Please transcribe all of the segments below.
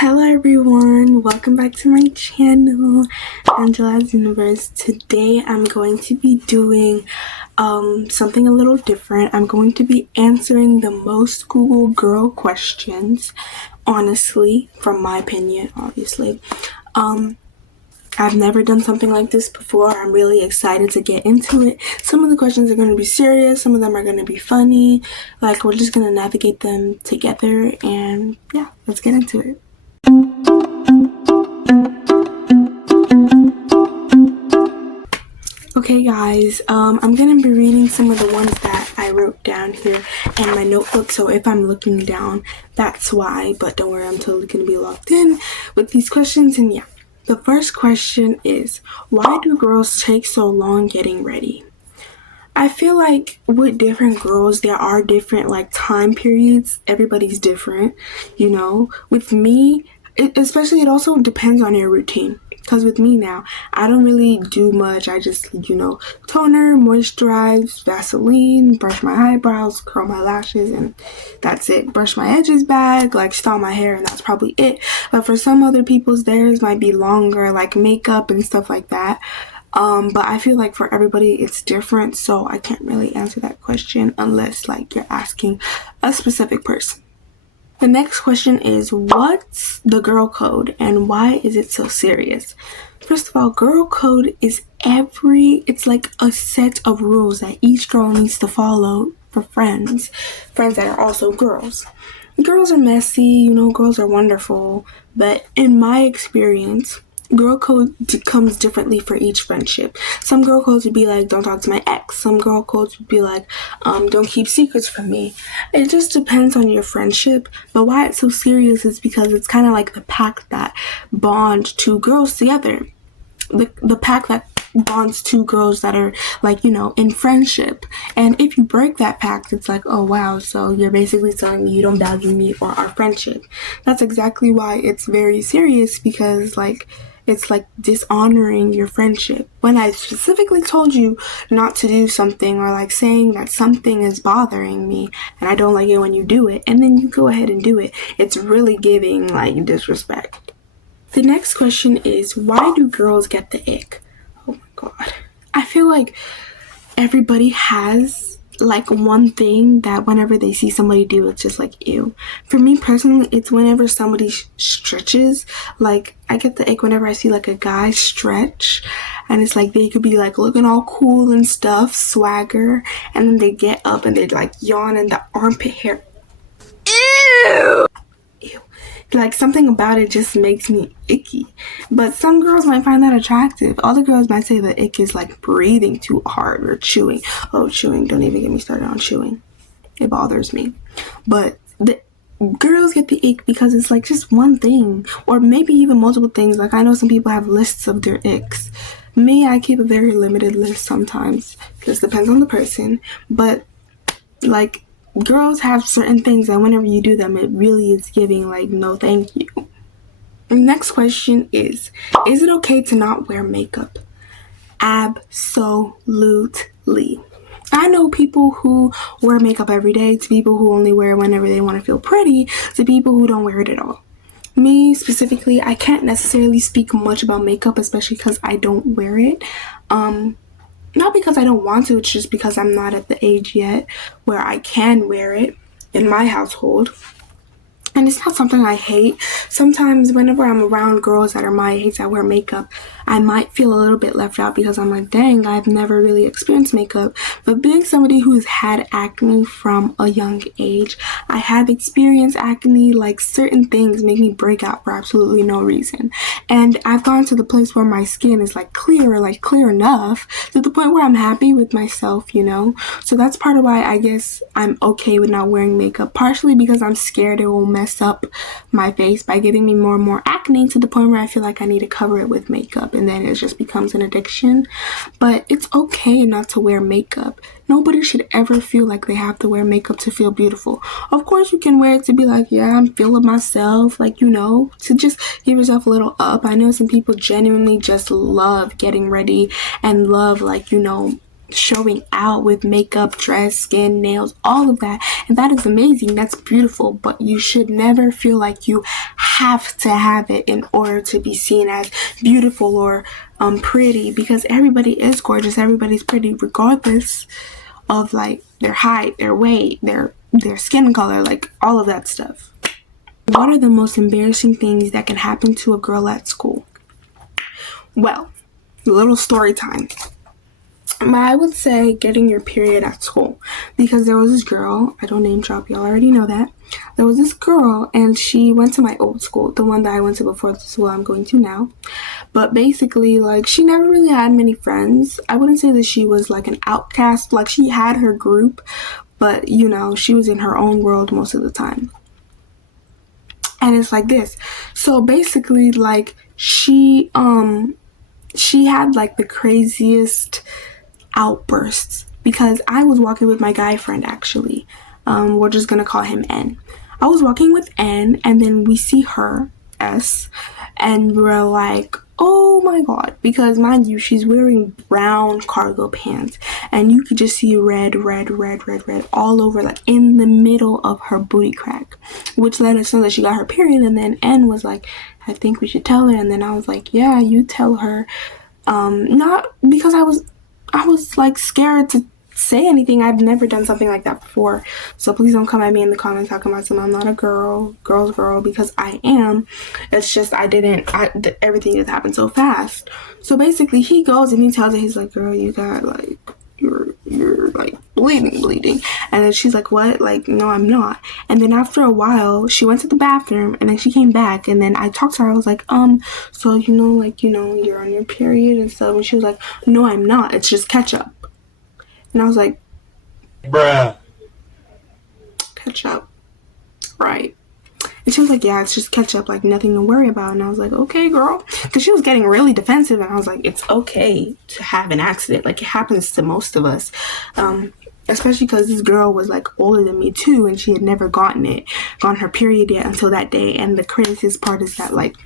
Hello everyone, welcome back to my channel, Angela's Universe. Today I'm going to be doing something a little different. I'm going to be answering the most Google girl questions, honestly, from my opinion, obviously. I've never done something like this before. I'm really excited to get into it. Some of the questions are going to be serious, some of them are going to be funny. Like, we're just going to navigate them together, and yeah, let's get into it. Okay guys, I'm gonna be reading some of the ones that I wrote down here in my notebook, so if I'm looking down, that's why, but don't worry, I'm totally gonna be locked in with these questions. And yeah, the first question is, why do girls take so long getting ready? I feel like with different girls, there are different like time periods. Everybody's different, you know. With me, especially, it also depends on your routine. Because with me now, I don't really do much. I just, toner, moisturize, Vaseline, brush my eyebrows, curl my lashes, and that's it. Brush my edges back, like style my hair, and that's probably it. But for some other people's, theirs might be longer, like makeup and stuff like that. But I feel like for everybody it's different, so I can't really answer that question unless like you're asking a specific person. The next question is, what's the girl code and why is it so serious? First of all, girl code is it's like a set of rules that each girl needs to follow for friends that are also girls. Girls are messy, girls are wonderful, but in my experience, girl code comes differently for each friendship. Some girl codes would be like, don't talk to my ex. Some girl codes would be like, don't keep secrets from me. It just depends on your friendship. But why it's so serious is because it's kind of like the pact that bond two girls together. The pact that bonds two girls that are like, in friendship. And if you break that pact, it's like, oh wow, so you're basically telling me you don't value me or our friendship. That's exactly why it's very serious, because like it's like dishonoring your friendship. When I specifically told you not to do something, or like saying that something is bothering me and I don't like it when you do it, and then you go ahead and do it, it's really giving like disrespect. The next question is, why do girls get the ick? Oh my god. I feel like everybody has like one thing that whenever they see somebody do, it's just like, ew. For me personally, it's whenever somebody stretches. Like, I get the ick whenever I see like a guy stretch, and it's like they could be like looking all cool and stuff, swagger, and then they get up and they like yawn and the armpit hair. Ew! Like, something about it just makes me icky. But some girls might find that attractive. Other girls might say the ick is like breathing too hard or chewing. Oh, chewing, don't even get me started on chewing. It bothers me. But the girls get the ick because it's like just one thing, or maybe even multiple things. Like, I know some people have lists of their icks. Me, I keep a very limited list sometimes. Just depends on the person. But like, girls have certain things that whenever you do them, it really is giving like, no thank you. Next question is it okay to not wear makeup? Absolutely. I know people who wear makeup every day, to people who only wear it whenever they want to feel pretty, to people who don't wear it at all. Me specifically, I can't necessarily speak much about makeup, especially because I don't wear it. Not because I don't want to, it's just because I'm not at the age yet where I can wear it in my household. And it's not something I hate. Sometimes whenever I'm around girls that are my age that wear makeup, I might feel a little bit left out because I'm like, dang, I've never really experienced makeup. But being somebody who's had acne from a young age, I have experienced acne. Like, certain things make me break out for absolutely no reason. And I've gone to the place where my skin is like clear enough to the point where I'm happy with myself, So that's part of why I guess I'm okay with not wearing makeup. Partially because I'm scared it will mess up my face by giving me more and more acne to the point where I feel like I need to cover it with makeup, and then it just becomes an addiction. But it's okay not to wear makeup. Nobody should ever feel like they have to wear makeup to feel beautiful. Of course, you can wear it to be like, yeah, I'm feeling myself, like, to just give yourself a little up. I know some people genuinely just love getting ready and love, like, showing out with makeup, dress, skin, nails, all of that. And that is amazing. That's beautiful. But you should never feel like you have to have it in order to be seen as beautiful or pretty, because everybody is gorgeous. Everybody's pretty regardless of like their height, their weight, their skin color, like all of that stuff. What are the most embarrassing things that can happen to a girl at school? Well, a little story time. I would say getting your period at school, because there was this girl, I don't name drop, y'all already know that. There was this girl, and she went to my old school, the one that I went to before the school I'm going to now. But basically, like, she never really had many friends. I wouldn't say that she was like an outcast. Like, she had her group, but you know, she was in her own world most of the time. And it's like this. So basically, like, she had like the craziest outbursts, because I was walking with my guy friend, actually. We're just gonna call him N. I was walking with N, and then we see her, S, and we're like, oh my god, because mind you, she's wearing brown cargo pants, and you could just see red all over, like in the middle of her booty crack, which let us know that she got her period. And then N was like, I think we should tell her. And then I was like, yeah, you tell her. Not because I was like scared to say anything. I've never done something like that before, so please don't come at me in the comments talking about something. I'm not a girl's girl, because I am. It's just everything just happened so fast. So basically, he goes and he tells her, he's like, girl, you got like, you're like bleeding. And then she's like, what? Like, no, I'm not. And then after a while, she went to the bathroom, and then she came back, and then I talked to her. I was like, so you're on your period and stuff. And she was like, no, I'm not, it's just ketchup. And I was like, bruh, ketchup, right? And she was like, yeah, it's just ketchup, like nothing to worry about. And I was like, okay, girl, because she was getting really defensive. And I was like, it's okay to have an accident, like it happens to most of us, especially because this girl was like older than me too, and she had never gotten her period yet until that day. And the craziest part is that, like,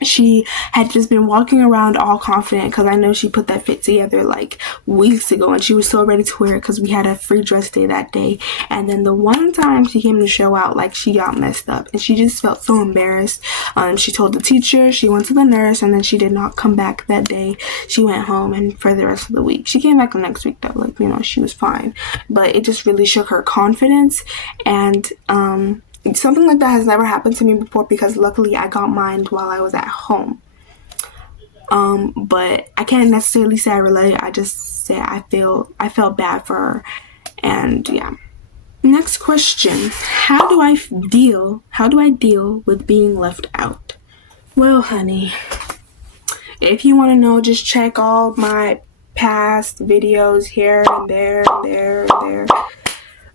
she had just been walking around all confident, because I know she put that fit together like weeks ago, and she was so ready to wear it because we had a free dress day that day. And then the one time she came to show out, like, she got messed up, and she just felt so embarrassed. She told the teacher, she went to the nurse, and then she did not come back that day. She went home, and for the rest of the week, she came back the next week though, like, you know, she was fine. But it just really shook her confidence. And something like that has never happened to me before, because luckily I got mine while I was at home. But I can't necessarily say I relate. I just say I felt bad for her. And yeah. Next question. How do I deal with being left out? Well, honey, if you want to know, just check all my past videos here and there.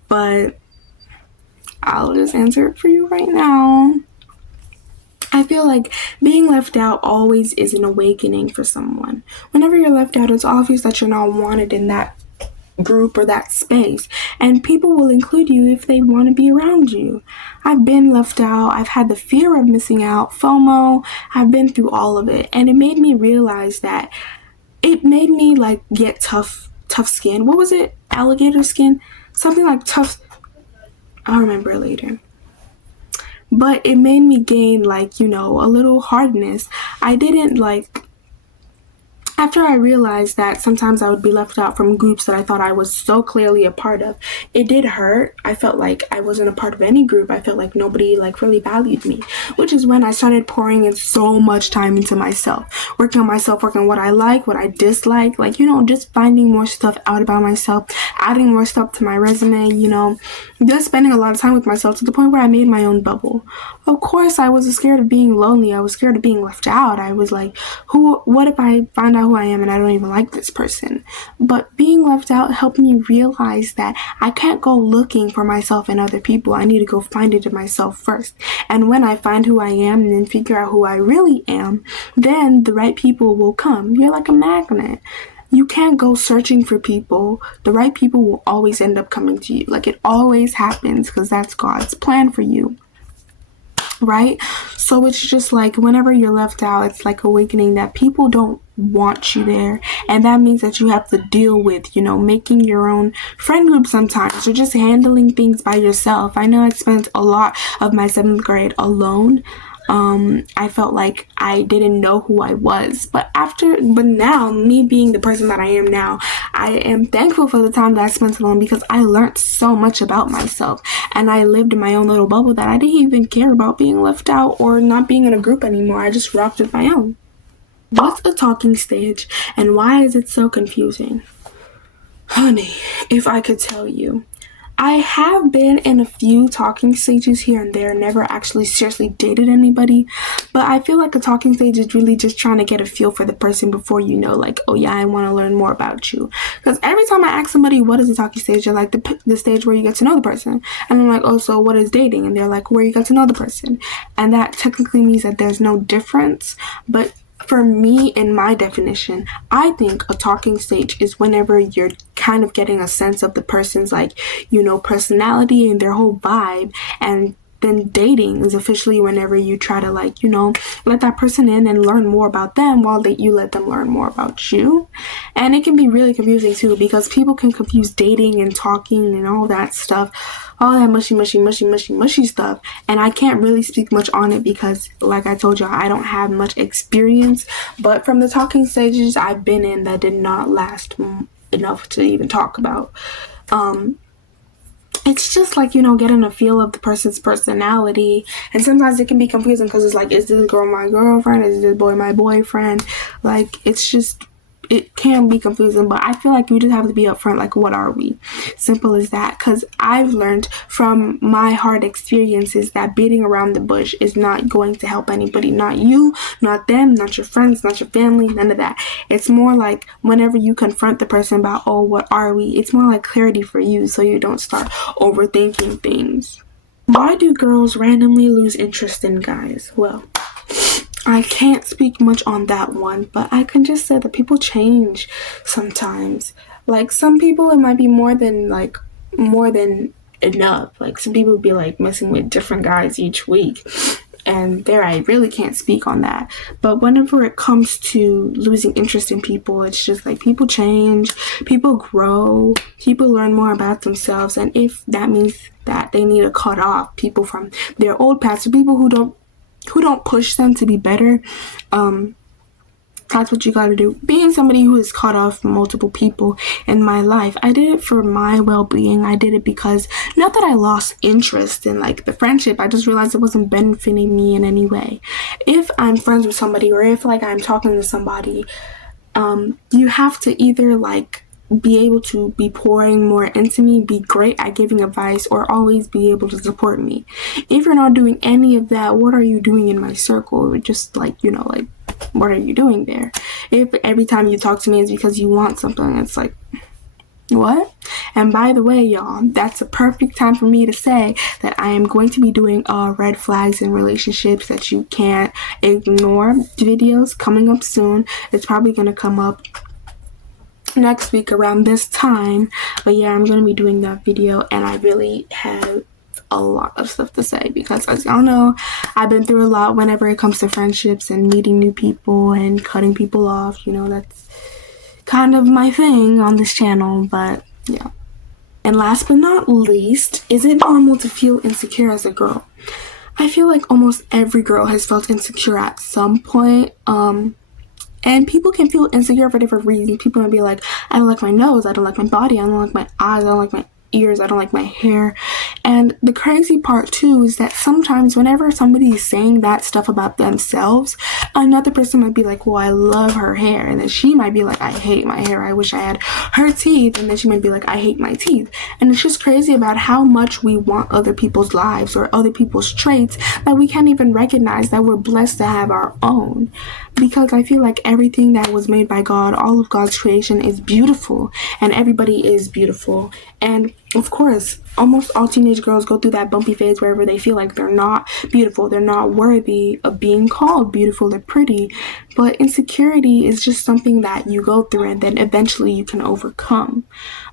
But I'll just answer it for you right now. I feel like being left out always is an awakening for someone. Whenever you're left out, it's obvious that you're not wanted in that group or that space, and people will include you if they want to be around you. I've been left out. I've had the fear of missing out, FOMO. I've been through all of it, and it made me realize that it made me like get tough skin. What was it? Alligator skin? Something like tough. I'll remember it later. But it made me gain, like, you know, a little hardness. I didn't like, after I realized that sometimes I would be left out from groups that I thought I was so clearly a part of, it did hurt. I felt like I wasn't a part of any group. I felt like nobody like really valued me, which is when I started pouring in so much time into myself, working on myself, working on what I like, what I dislike, like, you know, just finding more stuff out about myself, adding more stuff to my resume, you know, just spending a lot of time with myself to the point where I made my own bubble. Of course, I was scared of being lonely. I was scared of being left out. I was like, what if I find out who I am and I don't even like this person? But being left out helped me realize that I can't go looking for myself in other people. I need to go find it in myself first. And when I find who I am and then figure out who I really am, then the right people will come. You're like a magnet. You can't go searching for people. The right people will always end up coming to you. Like, it always happens, because that's God's plan for you. right? So it's just like whenever you're left out, it's like awakening that people don't want you there, and that means that you have to deal with, making your own friend group sometimes, or just handling things by yourself. I know I spent a lot of my 7th grade alone. I felt like I didn't know who I was, but now, me being the person that I am now, I am thankful for the time that I spent alone, because I learned so much about myself, and I lived in my own little bubble that I didn't even care about being left out or not being in a group anymore. I just rocked with my own. What's a talking stage, and why is it so confusing? Honey, if I could tell you. I have been in a few talking stages here and there, never actually seriously dated anybody, but I feel like a talking stage is really just trying to get a feel for the person before you know, like, oh yeah, I want to learn more about you. Because every time I ask somebody what is a talking stage, they're like, the stage where you get to know the person. And I'm like, oh, so what is dating? And they're like, where you get to know the person. And that technically means that there's no difference, but for me, in my definition, I think a talking stage is whenever you're kind of getting a sense of the person's, like, personality and their whole vibe. And then dating is officially whenever you try to, like, let that person in and learn more about them while you let them learn more about you. And it can be really confusing too, because people can confuse dating and talking and all that stuff, all that mushy stuff. And I can't really speak much on it because, like I told y'all, I don't have much experience. But from the talking stages I've been in that did not last enough to even talk about, it's just like, getting a feel of the person's personality. And sometimes it can be confusing because it's like, is this girl my girlfriend? Is this boy my boyfriend? Like, it can be confusing, but I feel like you just have to be upfront, like, what are we? Simple as that. Because I've learned from my hard experiences that beating around the bush is not going to help anybody. Not you, not them, not your friends, not your family, none of that. It's more like whenever you confront the person about, oh, what are we? It's more like clarity for you, so you don't start overthinking things. Why do girls randomly lose interest in guys? Well, I can't speak much on that one, but I can just say that people change sometimes. Like, some people, it might be more than enough. Like, some people be like messing with different guys each week, and there I really can't speak on that. But whenever it comes to losing interest in people, it's just like people change, people grow, people learn more about themselves, and if that means that they need to cut off people from their old paths, or people who don't push them to be better, that's what you gotta do. Being somebody who has cut off multiple people in my life, I did it for my well-being. I did it because, not that I lost interest in, like, the friendship, I just realized it wasn't benefiting me in any way. If I'm friends with somebody, or if, like, I'm talking to somebody, you have to either, like, be able to be pouring more into me, be great at giving advice, or always be able to support me. If you're not doing any of that, what are you doing in my circle? Just like, what are you doing there? If every time you talk to me is because you want something, it's like, what? And by the way, y'all, that's a perfect time for me to say that I am going to be doing red flags in relationships that you can't ignore videos coming up soon. It's probably going to come up next week around this time, but yeah, I'm gonna be doing that video, and I really have a lot of stuff to say because, as y'all know, I've been through a lot whenever it comes to friendships and meeting new people and cutting people off. That's kind of my thing on this channel. But yeah. And last but not least, is it normal to feel insecure as a girl? I feel like almost every girl has felt insecure at some point. And people can feel insecure for different reasons. People might be like, I don't like my nose, I don't like my body, I don't like my eyes, I don't like my ears, I don't like my hair. And the crazy part too is that sometimes whenever somebody is saying that stuff about themselves, another person might be like, well, I love her hair. And then she might be like, I hate my hair, I wish I had her teeth. And then she might be like, I hate my teeth. And it's just crazy about how much we want other people's lives or other people's traits that we can't even recognize that we're blessed to have our own. Because I feel like everything that was made by God, all of God's creation is beautiful, and everybody is beautiful. And of course, almost all teenage girls go through that bumpy phase wherever they feel like they're not beautiful, they're not worthy of being called beautiful or pretty. But insecurity is just something that you go through and then eventually you can overcome.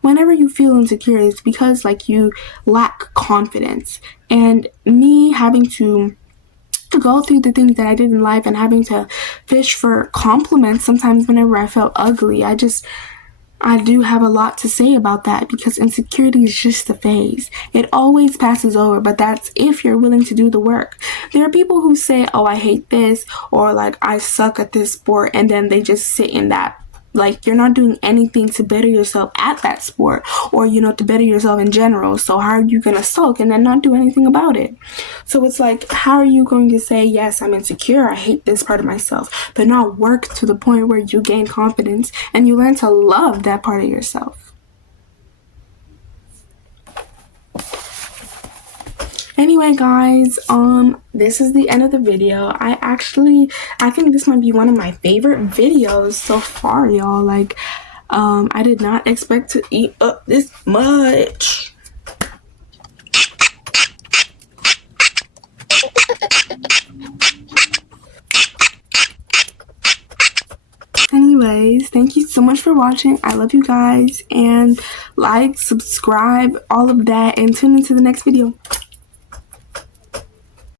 Whenever you feel insecure, it's because, like, you lack confidence. And me having to to go through the things that I did in life and having to fish for compliments sometimes whenever I felt ugly. I do have a lot to say about that, because insecurity is just a phase. It always passes over, but that's if you're willing to do the work. There are people who say, oh, I hate this, or like, I suck at this sport, and then they just sit in that. Like, you're not doing anything to better yourself at that sport, or, to better yourself in general. So how are you going to sulk and then not do anything about it? So it's like, how are you going to say, yes, I'm insecure, I hate this part of myself, but not work to the point where you gain confidence and you learn to love that part of yourself? Anyway, guys, this is the end of the video. I think this might be one of my favorite videos so far, y'all. Like, I did not expect to eat up this much. Anyways, thank you so much for watching. I love you guys, and like, subscribe, all of that, and tune into the next video.